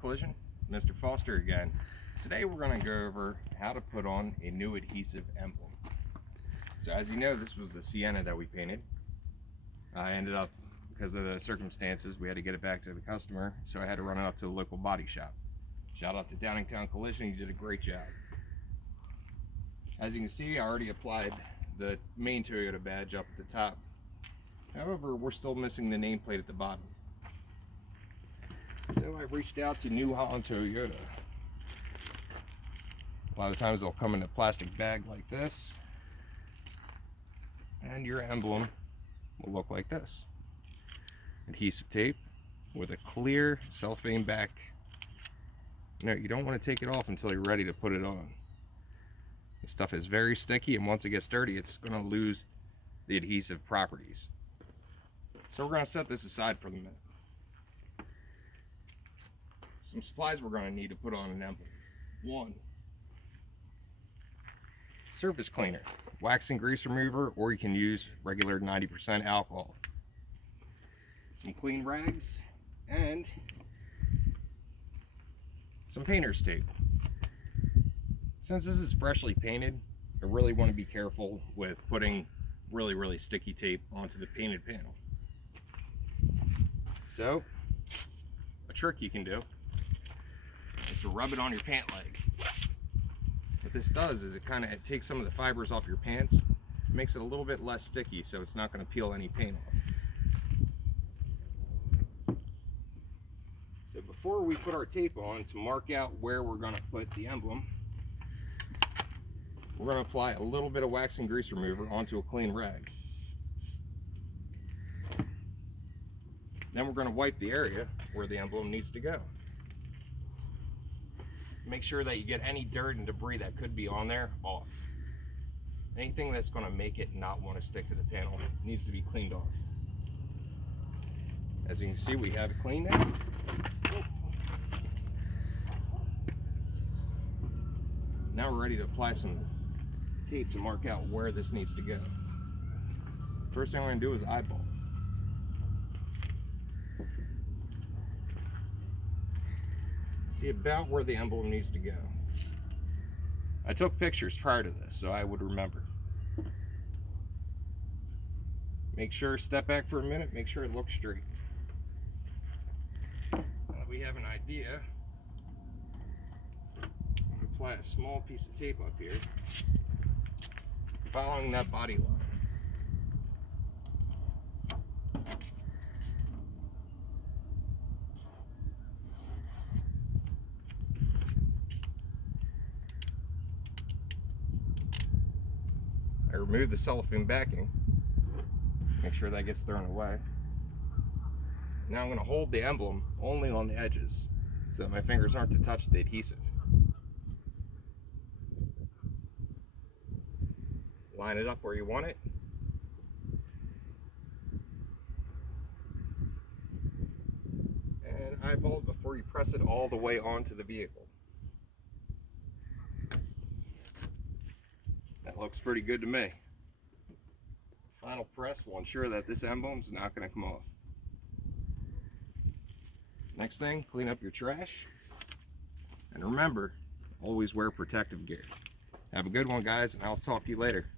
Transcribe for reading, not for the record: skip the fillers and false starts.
Collision, Mr. Foster again. Today we're going to go over how to put on a new adhesive emblem. So as you know, this was the Sienna that we painted. I ended up, because of the circumstances, we had to get it back to the customer, so I had to run it up to the local body shop. Shout out to Downingtown Collision, you did a great job. As you can see, I already applied the main Toyota badge up at the top. However, we're still missing the nameplate at the bottom. So I reached out to New Holland Toyota. A lot of times they'll come in a plastic bag like this, and your emblem will look like this. Adhesive tape with a clear cellophane back. No, you don't want to take it off until you're ready to put it on. This stuff is very sticky, and once it gets dirty, it's going to lose the adhesive properties. So we're going to set this aside for the minute. Some supplies we're going to need to put on an emblem. 1. Surface cleaner, wax and grease remover, or you can use regular 90% alcohol. Some clean rags, and some painter's tape. Since this is freshly painted, I really want to be careful with putting really sticky tape onto the painted panel. So, a trick you can do is to rub it on your pant leg. What this does is it takes some of the fibers off your pants, makes it a little bit less sticky, so it's not going to peel any paint off. So before we put our tape on, to mark out where we're going to put the emblem, we're going to apply a little bit of wax and grease remover onto a clean rag. Then we're going to wipe the area where the emblem needs to go. Make sure that you get any dirt and debris that could be on there off. Anything that's going to make it not want to stick to the panel needs to be cleaned off. As you can see, we have it clean now. Now we're ready to apply some tape to mark out where this needs to go. First thing I'm going to do is eyeball. See about where the emblem needs to go. I took pictures prior to this, so I would remember. Make sure, step back for a minute, make sure it looks straight. Now that we have an idea, I'm going to apply a small piece of tape up here, following that body line. I remove the cellophane backing, make sure that gets thrown away. Now I'm going to hold the emblem only on the edges so that my fingers aren't to touch the adhesive. Line it up where you want it. And eyeball it before you press it all the way onto the vehicle. That looks pretty good to me. Final press will ensure that this emblem is not going to come off. Next thing, clean up your trash. And remember, always wear protective gear. Have a good one, guys, and I'll talk to you later.